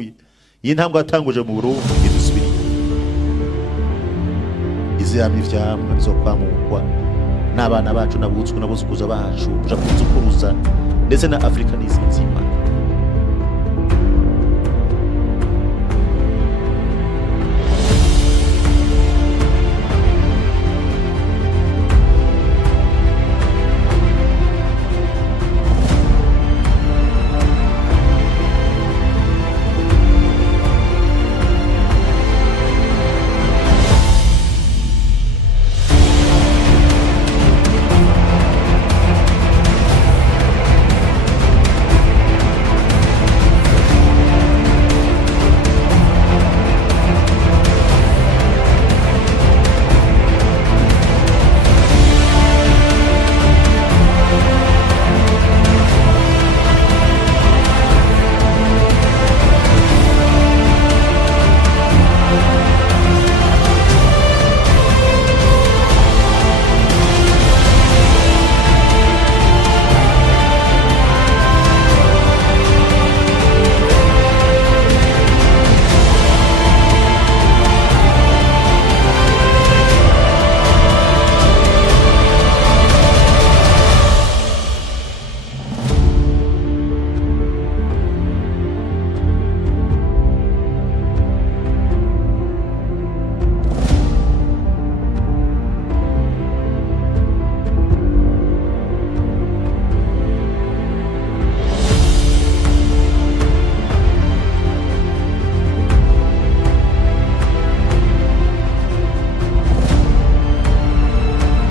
iyi ntambwe yatanguje mu Burundi idusubiriye izihama ivyamwa bizokwamurwa n'abana bacu n'abuzukuruza bacu kuja kuzukuruza ndetse na Afrika n'isi nzima.